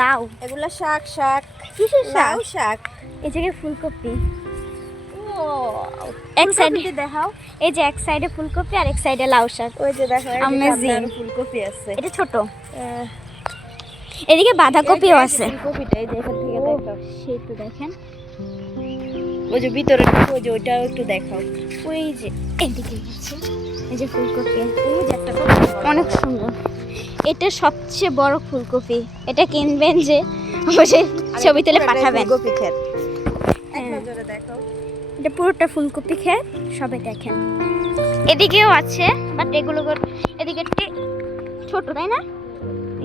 লাউ, এগুলা শাক শাক কিসের শাক? লাউ শাক। এই জায়গায় ফুলকপি, ও এক সাইডে ফুলকপিটি দেখাও। এই যে এক সাইডে ফুলকপি আর এক সাইডে লাউ শাক। ওই যে দেখো এই যে Amazing. আপনার ফুলকপি আছে। এটা ছোট, এদিকে বাঁধাকপিও আছে। ফুলকপিটা এই যে এখান থেকে দেখো। সেই তো দেখেন, ওই যে ভিতরে ওই যে ওইটাও একটু দেখাও। ওই যে এদিকে আছে, এই যে ফুলকপি ওই যে একটা কত বড়। অনেক সুন্দর। এটা সবচেয়ে বড় ফুলকপি, এটা কিনবেন যে অবশ্যই ছবি তুলে পাঠাবেন। ফুলকপি ক্ষেত। এক হ্যাঁ। নজরে দেখো। এটা পুরোটা ফুলকপি খেয়ে সবাই দেখেন। এদিকেও আছে, বাট এগুলো এদিকে একটু ছোট, তাই না?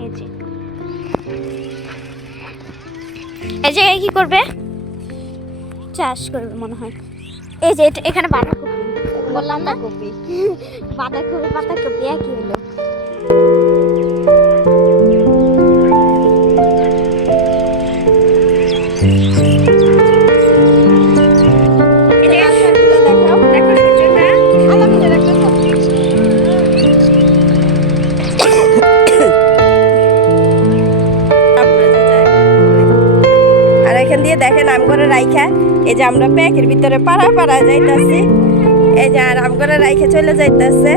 এই যে এই জায়গায় কি করবে, চাষ করবে মনে হয়। এই যে এখানে বাঁধাকপি, বললাম না কপি। বাঁধাকপি পাতাকপি একই হলো। আর এখান দিয়ে দেখেন আমগরে রাইখা, এই যে আমরা প্যাকের ভিতরে পাড়া পাড়া যাইতাছি, এই যে আর আমগরে রাইখা চলে যাইতাছে।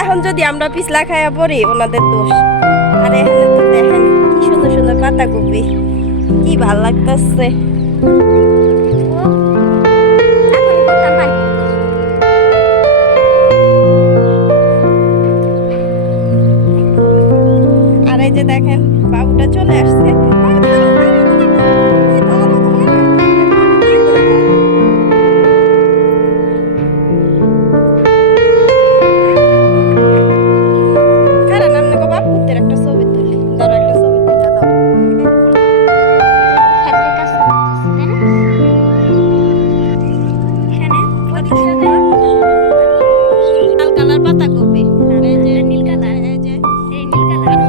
এখন যদি আমরা পিছলা খাইয়া পড়ি ওনাদের দোষ। আর এখানে তো দেখেন কি সুন্দর সুন্দর পাতাকপি, কি ভাল লাগতেছে। আর এই যে দেখেন বাবুটা চলে আসছে। কারণ আমরা গো বাবু একটা ছবি তুলি, ধরো একটা ছবি তুলে দাও। ক্ষেতের কাজ করতেছে, তাই না? এখানে লাল কালার পাতাকপি, আর এই যে নীল কালার, এই যে এই নীল কালার।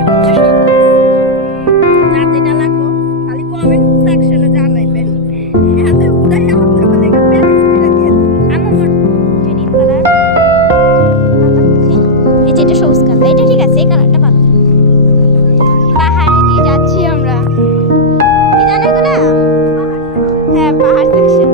যার যেটা লাগবে খালি কমেন্ট সেকশনে জানাইবেন। এখানে উড়াই আপনাদের লেগে প্যাকেজ করে দিয়ে দেব। আমার যে নীল কালার পাতাকপি, এই যে এটা সবুজ কালার, এটা ঠিক আছে, এই কালারটা ভালো। পাহাড়ে দিয়ে যাচ্ছি আমরা, কি জানো এগুলা? হ্যাঁ, পাহাড় সেকশন।